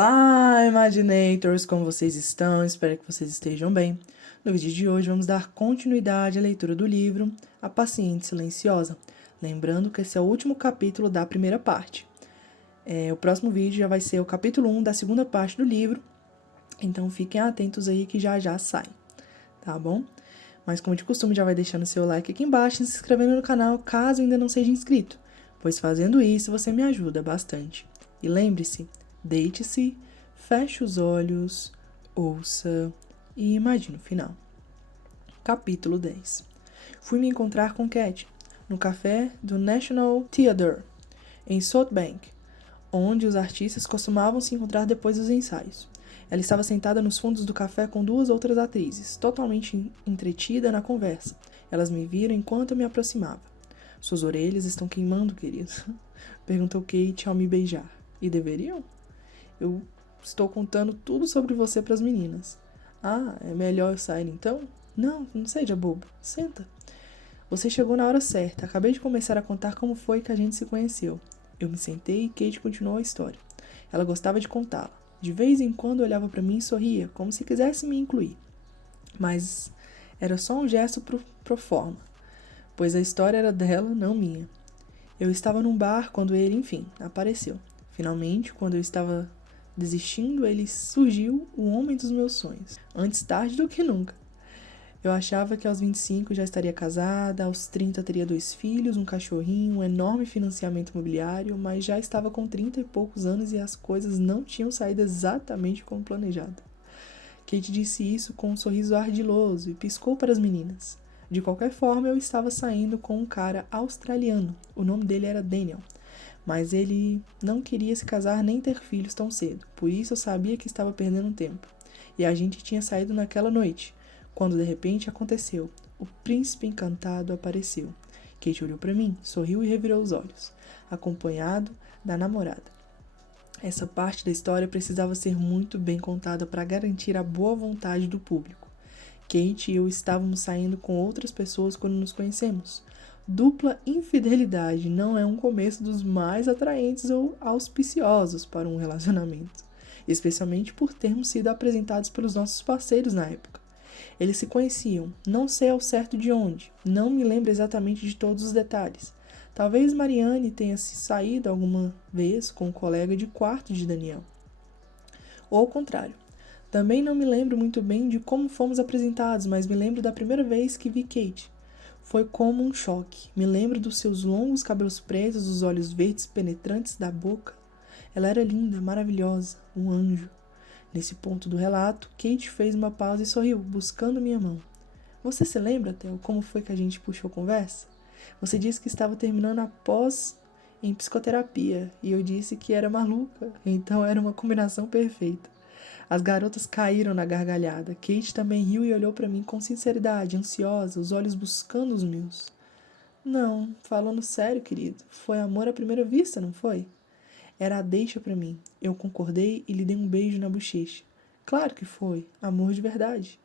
Olá, Imaginators! Como vocês estão? Espero que vocês estejam bem. No vídeo de hoje vamos dar continuidade à leitura do livro A Paciente Silenciosa. Lembrando que esse é o último capítulo da primeira parte. O próximo vídeo já vai ser o capítulo 1 da segunda parte do livro, então fiquem atentos aí que já já sai, tá bom? Mas como de costume, já vai deixando seu like aqui embaixo e se inscrevendo no canal caso ainda não seja inscrito, pois fazendo isso você me ajuda bastante. E lembre-se, deite-se, feche os olhos, ouça e imagine o final. Capítulo 10. Fui me encontrar com Cat no café do National Theatre, em South Bank, onde os artistas costumavam se encontrar depois dos ensaios. Ela estava sentada nos fundos do café com duas outras atrizes, totalmente entretida na conversa. Elas me viram enquanto eu me aproximava. Suas orelhas estão queimando, querido? Perguntou Kate ao me beijar. E deveriam? Eu estou contando tudo sobre você para as meninas. Ah, é melhor eu sair então? Não seja bobo. Senta. Você chegou na hora certa. Acabei de começar a contar como foi que a gente se conheceu. Eu me sentei e Kate continuou a história. Ela gostava de contá-la. De vez em quando olhava para mim e sorria, como se quisesse me incluir. Mas era só um gesto pro forma, pois a história era dela, não minha. Eu estava num bar quando ele, enfim, apareceu. Finalmente, quando eu estava desistindo, ele surgiu, o homem dos meus sonhos. Antes tarde do que nunca. Eu achava que aos 25 já estaria casada, aos 30 teria 2 filhos, um cachorrinho, um enorme financiamento imobiliário, mas já estava com 30 e poucos anos e as coisas não tinham saído exatamente como planejado. Kate disse isso com um sorriso ardiloso e piscou para as meninas. De qualquer forma, eu estava saindo com um cara australiano. O nome dele era Daniel. Mas ele não queria se casar nem ter filhos tão cedo. Por isso eu sabia que estava perdendo tempo. E a gente tinha saído naquela noite, quando de repente aconteceu. O príncipe encantado apareceu. Kate olhou para mim, sorriu e revirou os olhos, acompanhado da namorada. Essa parte da história precisava ser muito bem contada para garantir a boa vontade do público. Kate e eu estávamos saindo com outras pessoas quando nos conhecemos. Dupla infidelidade não é um começo dos mais atraentes ou auspiciosos para um relacionamento, especialmente por termos sido apresentados pelos nossos parceiros na época. Eles se conheciam, não sei ao certo de onde, não me lembro exatamente de todos os detalhes. Talvez Marianne tenha se saído alguma vez com um colega de quarto de Daniel. Ou ao contrário. Também não me lembro muito bem de como fomos apresentados, mas me lembro da primeira vez que vi Kate. Foi como um choque. Me lembro dos seus longos cabelos pretos, dos olhos verdes penetrantes da boca. Ela era linda, maravilhosa, um anjo. Nesse ponto do relato, Kate fez uma pausa e sorriu, buscando minha mão. Você se lembra, Theo, como foi que a gente puxou conversa? Você disse que estava terminando a pós em psicoterapia e eu disse que era maluca, então era uma combinação perfeita. As garotas caíram na gargalhada. Kate também riu e olhou para mim com sinceridade, ansiosa, os olhos buscando os meus. Não, falando sério, querido, foi amor à primeira vista, não foi? Era a deixa para mim. Eu concordei e lhe dei um beijo na bochecha. Claro que foi, amor de verdade.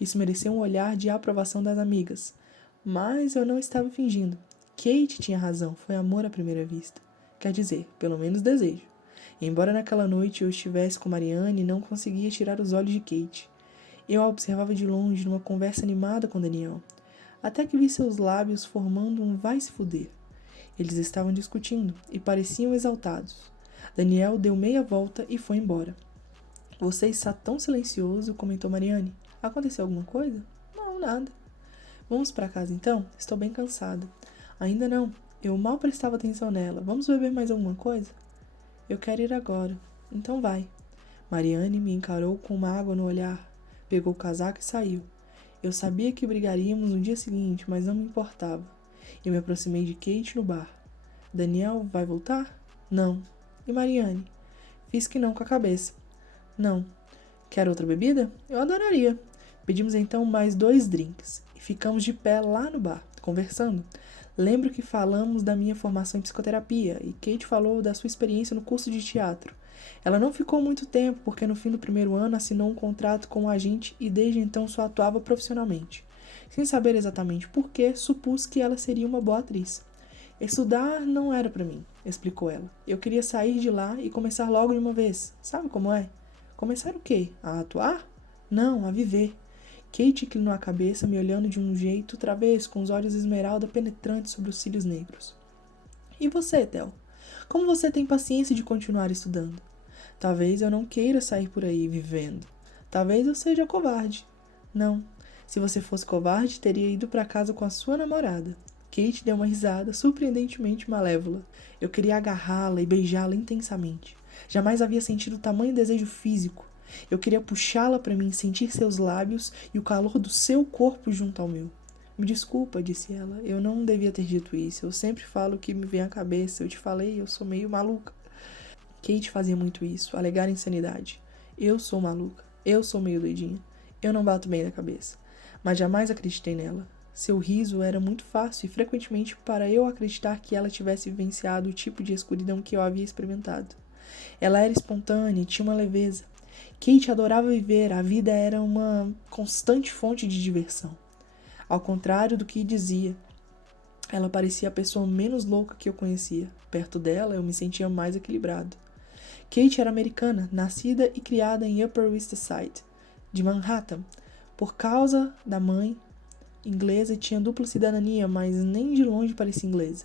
Isso mereceu um olhar de aprovação das amigas. Mas eu não estava fingindo. Kate tinha razão, foi amor à primeira vista. Quer dizer, pelo menos desejo. Embora naquela noite eu estivesse com Marianne, não conseguia tirar os olhos de Kate. Eu a observava de longe numa conversa animada com Daniel, até que vi seus lábios formando um vai-se-fuder. Eles estavam discutindo e pareciam exaltados. Daniel deu meia volta e foi embora. Você está tão silencioso, comentou Marianne. Aconteceu alguma coisa? Não, nada. Vamos para casa então? Estou bem cansada. Ainda não. Eu mal prestava atenção nela. Vamos beber mais alguma coisa? Eu quero ir agora. Então vai. Marianne me encarou com uma água no olhar. Pegou o casaco e saiu. Eu sabia que brigaríamos no dia seguinte, mas não me importava. Eu me aproximei de Kate no bar. Daniel vai voltar? Não. E Marianne? Fiz que não com a cabeça. Não. Quer outra bebida? Eu adoraria. Pedimos então mais 2 drinks e ficamos de pé lá no bar, conversando. Lembro que falamos da minha formação em psicoterapia e Kate falou da sua experiência no curso de teatro. Ela não ficou muito tempo porque no fim do primeiro ano assinou um contrato com um agente e desde então só atuava profissionalmente. Sem saber exatamente porquê, supus que ela seria uma boa atriz. Estudar não era para mim, explicou ela. Eu queria sair de lá e começar logo de uma vez. Sabe como é? Começar o quê? A atuar? Não, a viver. Kate inclinou a cabeça, me olhando de um jeito travesso, com os olhos esmeralda penetrantes sobre os cílios negros. E você, Theo? Como você tem paciência de continuar estudando? Talvez eu não queira sair por aí vivendo. Talvez eu seja covarde. Não. Se você fosse covarde, teria ido para casa com a sua namorada. Kate deu uma risada surpreendentemente malévola. Eu queria agarrá-la e beijá-la intensamente. Jamais havia sentido tamanho desejo físico. Eu queria puxá-la para mim, sentir seus lábios e o calor do seu corpo junto ao meu. Me desculpa, disse ela. Eu não devia ter dito isso. Eu sempre falo o que me vem à cabeça. Eu te falei, eu sou meio maluca. Kate fazia muito isso, alegar insanidade. Eu sou maluca. Eu sou meio doidinha. Eu não bato bem na cabeça. Mas jamais acreditei nela. Seu riso era muito fácil e frequentemente para eu acreditar que ela tivesse vivenciado o tipo de escuridão que eu havia experimentado. Ela era espontânea e tinha uma leveza. Kate adorava viver, a vida era uma constante fonte de diversão. Ao contrário do que dizia, ela parecia a pessoa menos louca que eu conhecia. Perto dela, eu me sentia mais equilibrado. Kate era americana, nascida e criada em Upper West Side, de Manhattan. Por causa da mãe inglesa, tinha dupla cidadania, mas nem de longe parecia inglesa.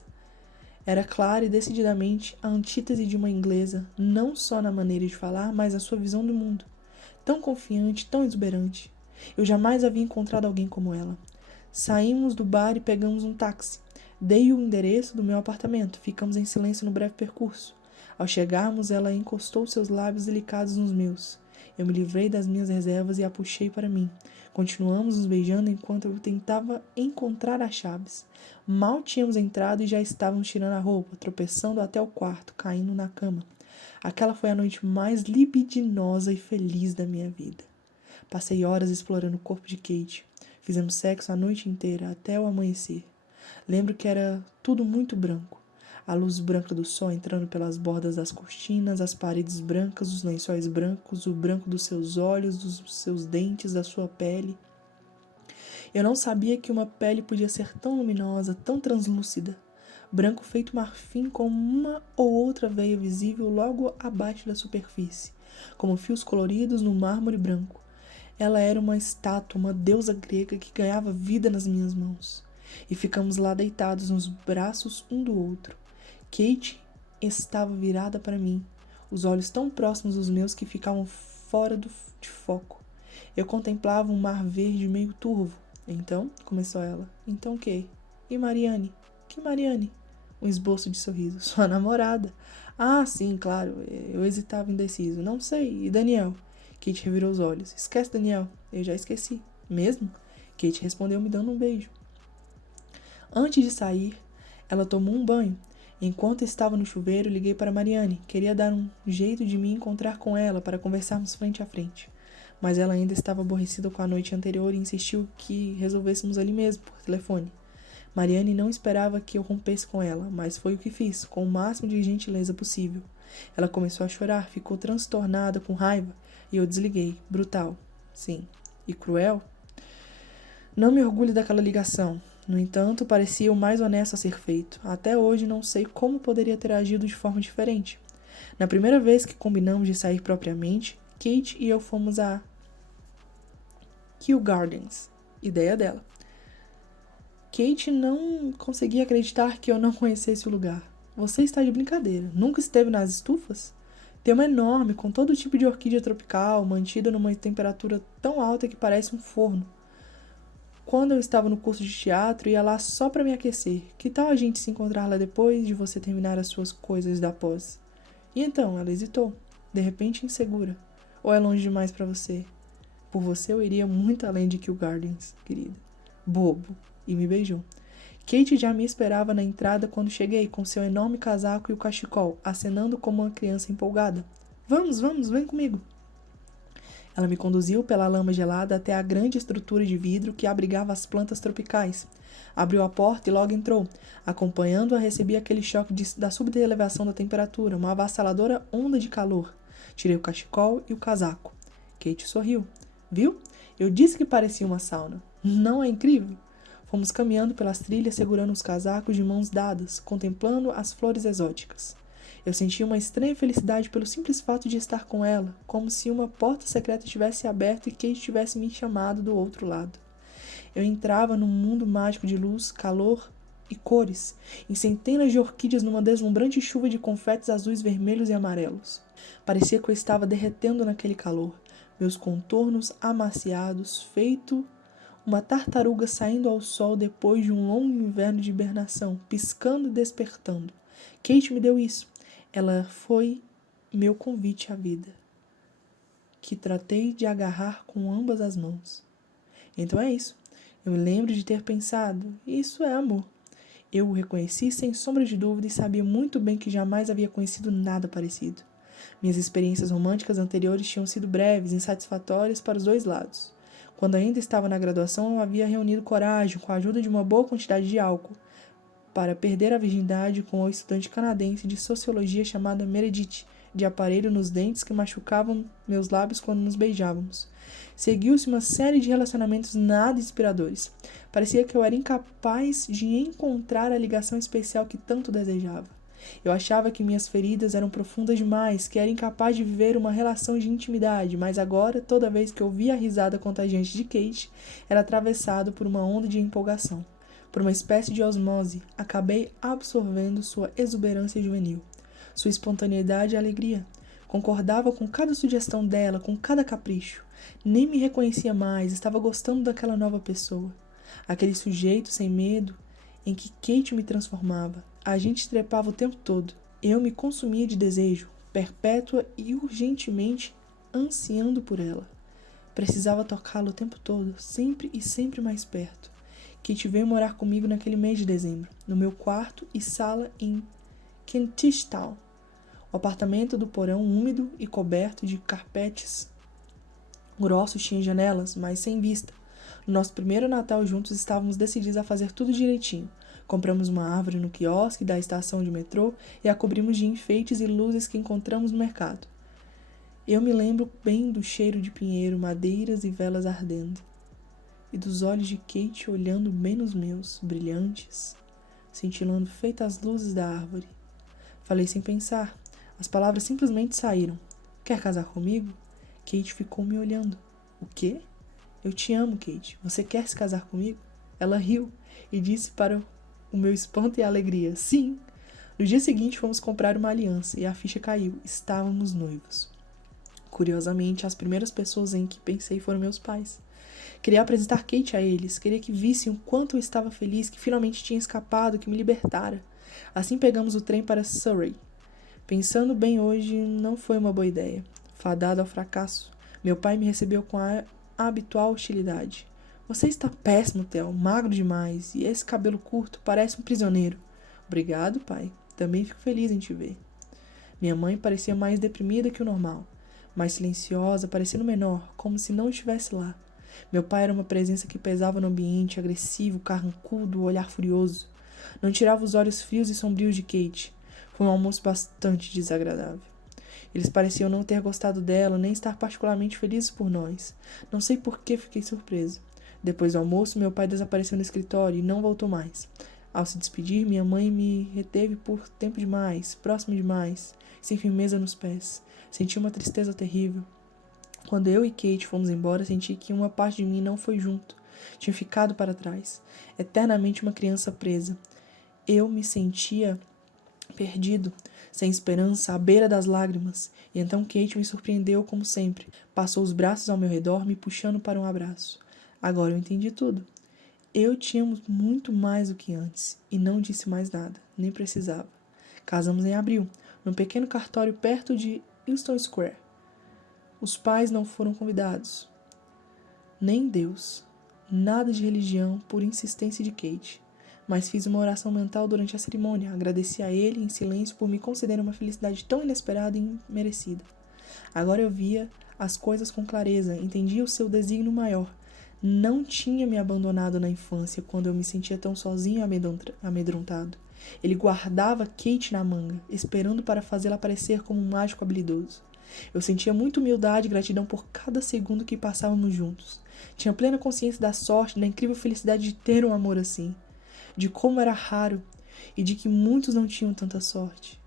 Era clara e decididamente a antítese de uma inglesa, não só na maneira de falar, mas na sua visão do mundo. Tão confiante, tão exuberante. Eu jamais havia encontrado alguém como ela. Saímos do bar e pegamos um táxi. Dei o endereço do meu apartamento. Ficamos em silêncio no breve percurso. Ao chegarmos, ela encostou seus lábios delicados nos meus. Eu me livrei das minhas reservas e a puxei para mim. Continuamos nos beijando enquanto eu tentava encontrar as chaves. Mal tínhamos entrado e já estávamos tirando a roupa, tropeçando até o quarto, caindo na cama. Aquela foi a noite mais libidinosa e feliz da minha vida. Passei horas explorando o corpo de Kate. Fizemos sexo a noite inteira, até o amanhecer. Lembro que era tudo muito branco. A luz branca do sol entrando pelas bordas das cortinas, as paredes brancas, os lençóis brancos, o branco dos seus olhos, dos seus dentes, da sua pele. Eu não sabia que uma pele podia ser tão luminosa, tão translúcida. Branco feito marfim, com uma ou outra veia visível logo abaixo da superfície, como fios coloridos no mármore branco. Ela era uma estátua, uma deusa grega que ganhava vida nas minhas mãos. E ficamos lá deitados nos braços um do outro. Kate estava virada para mim, os olhos tão próximos dos meus que ficavam fora de foco. Eu contemplava um mar verde meio turvo. Então, começou ela. Então o quê? E Mariane? Que Mariane? Um esboço de sorriso. Sua namorada. Ah, sim, claro. Eu hesitava indeciso. Não sei. E Daniel? Kate revirou os olhos. Esquece, Daniel. Eu já esqueci. Mesmo? Kate respondeu me dando um beijo. Antes de sair, ela tomou um banho. Enquanto estava no chuveiro, liguei para Mariane. Queria dar um jeito de me encontrar com ela para conversarmos frente a frente. Mas ela ainda estava aborrecida com a noite anterior e insistiu que resolvêssemos ali mesmo, por telefone. Mariane não esperava que eu rompesse com ela, mas foi o que fiz, com o máximo de gentileza possível. Ela começou a chorar, ficou transtornada, com raiva, e eu desliguei. Brutal. Sim. E cruel? Não me orgulho daquela ligação. No entanto, parecia o mais honesto a ser feito. Até hoje não sei como poderia ter agido de forma diferente. Na primeira vez que combinamos de sair propriamente, Kate e eu fomos a Kew Gardens. Ideia dela. Kate não conseguia acreditar que eu não conhecesse o lugar. Você está de brincadeira. Nunca esteve nas estufas? Tem uma enorme, com todo tipo de orquídea tropical, mantida numa temperatura tão alta que parece um forno. Quando eu estava no curso de teatro, ia lá só para me aquecer. Que tal a gente se encontrar lá depois de você terminar as suas coisas da pós? E então, ela hesitou, de repente insegura. Ou é longe demais para você? Por você eu iria muito além de Kew Gardens, querida. Bobo. E me beijou. Kate já me esperava na entrada quando cheguei, com seu enorme casaco e o cachecol, acenando como uma criança empolgada. Vamos, vem comigo. Ela me conduziu pela lama gelada até a grande estrutura de vidro que abrigava as plantas tropicais. Abriu a porta e logo entrou. Acompanhando-a, recebi aquele choque da súbita elevação da temperatura, uma avassaladora onda de calor. Tirei o cachecol e o casaco. Kate sorriu. Viu? Eu disse que parecia uma sauna. Não é incrível? Fomos caminhando pelas trilhas segurando os casacos de mãos dadas, contemplando as flores exóticas. Eu sentia uma estranha felicidade pelo simples fato de estar com ela, como se uma porta secreta tivesse aberto e Kate tivesse me chamado do outro lado. Eu entrava num mundo mágico de luz, calor e cores, em centenas de orquídeas numa deslumbrante chuva de confetes azuis, vermelhos e amarelos. Parecia que eu estava derretendo naquele calor, meus contornos amaciados, feito uma tartaruga saindo ao sol depois de um longo inverno de hibernação, piscando e despertando. Kate me deu isso. Ela foi meu convite à vida, que tratei de agarrar com ambas as mãos. Então é isso. Eu me lembro de ter pensado, isso é amor. Eu o reconheci sem sombra de dúvida e sabia muito bem que jamais havia conhecido nada parecido. Minhas experiências românticas anteriores tinham sido breves e insatisfatórias para os dois lados. Quando ainda estava na graduação, eu havia reunido coragem, com a ajuda de uma boa quantidade de álcool, para perder a virgindade com o estudante canadense de sociologia chamada Meredith, de aparelho nos dentes que machucavam meus lábios quando nos beijávamos. Seguiu-se uma série de relacionamentos nada inspiradores. Parecia que eu era incapaz de encontrar a ligação especial que tanto desejava. Eu achava que minhas feridas eram profundas demais, que era incapaz de viver uma relação de intimidade, mas agora, toda vez que eu via a risada contagiante de Kate, era atravessado por uma onda de empolgação. Por uma espécie de osmose, acabei absorvendo sua exuberância juvenil, sua espontaneidade e alegria. Concordava com cada sugestão dela, com cada capricho. Nem me reconhecia mais, estava gostando daquela nova pessoa. Aquele sujeito sem medo em que Kate me transformava. A gente trepava o tempo todo. Eu me consumia de desejo, perpétua e urgentemente ansiando por ela. Precisava tocá-la o tempo todo, sempre e sempre mais perto. Kate veio morar comigo naquele mês de dezembro, no meu quarto e sala em Kentish Town. O apartamento do porão úmido e coberto de carpetes grossos tinha janelas, mas sem vista. No nosso primeiro Natal juntos estávamos decididos a fazer tudo direitinho. Compramos uma árvore no quiosque da estação de metrô e a cobrimos de enfeites e luzes que encontramos no mercado. Eu me lembro bem do cheiro de pinheiro, madeiras e velas ardendo. E dos olhos de Kate olhando bem nos meus, brilhantes, cintilando feitas as luzes da árvore. Falei sem pensar. As palavras simplesmente saíram. Quer casar comigo? Kate ficou me olhando. O quê? Eu te amo, Kate. Você quer se casar comigo? Ela riu e disse para o meu espanto e alegria, sim. No dia seguinte fomos comprar uma aliança e a ficha caiu. Estávamos noivos. Curiosamente, as primeiras pessoas em que pensei foram meus pais. Queria apresentar Kate a eles, queria que vissem o quanto eu estava feliz, que finalmente tinha escapado, que me libertara. Assim pegamos o trem para Surrey. Pensando bem hoje, não foi uma boa ideia. Fadado ao fracasso, meu pai me recebeu com a habitual hostilidade. Você está péssimo, Theo, magro demais, e esse cabelo curto parece um prisioneiro. Obrigado, pai. Também fico feliz em te ver. Minha mãe parecia mais deprimida que o normal, mais silenciosa, parecendo menor, como se não estivesse lá. Meu pai era uma presença que pesava no ambiente, agressivo, carrancudo, o olhar furioso. Não tirava os olhos frios e sombrios de Kate. Foi um almoço bastante desagradável. Eles pareciam não ter gostado dela, nem estar particularmente felizes por nós. Não sei por que fiquei surpreso. Depois do almoço, meu pai desapareceu no escritório e não voltou mais. Ao se despedir, minha mãe me reteve por tempo demais, próximo demais, sem firmeza nos pés. Senti uma tristeza terrível. Quando eu e Kate fomos embora, senti que uma parte de mim não foi junto. Tinha ficado para trás. Eternamente uma criança presa. Eu me sentia perdido, sem esperança, à beira das lágrimas. E então Kate me surpreendeu como sempre. Passou os braços ao meu redor, me puxando para um abraço. Agora eu entendi tudo. Eu tínhamos muito mais do que antes. E não disse mais nada. Nem precisava. Casamos em abril, num pequeno cartório perto de Euston Square. Os pais não foram convidados. Nem Deus. Nada de religião, por insistência de Kate. Mas fiz uma oração mental durante a cerimônia. Agradeci a ele em silêncio por me conceder uma felicidade tão inesperada e imerecida. Agora eu via as coisas com clareza, entendia o seu desígnio maior. Não tinha me abandonado na infância, quando eu me sentia tão sozinho e amedrontado. Ele guardava Kate na manga, esperando para fazê-la aparecer como um mágico habilidoso. Eu sentia muita humildade e gratidão por cada segundo que passávamos juntos. Tinha plena consciência da sorte, da incrível felicidade de ter um amor assim, de como era raro e de que muitos não tinham tanta sorte.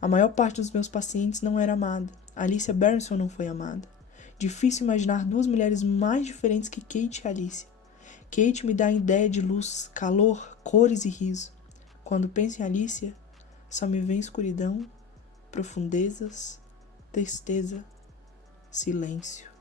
A maior parte dos meus pacientes não era amada. Alicia Berenson não foi amada. Difícil imaginar duas mulheres mais diferentes que Kate e Alicia. Kate me dá a ideia de luz, calor, cores e riso. Quando penso em Alicia, só me vem escuridão, profundezas, tristeza, silêncio.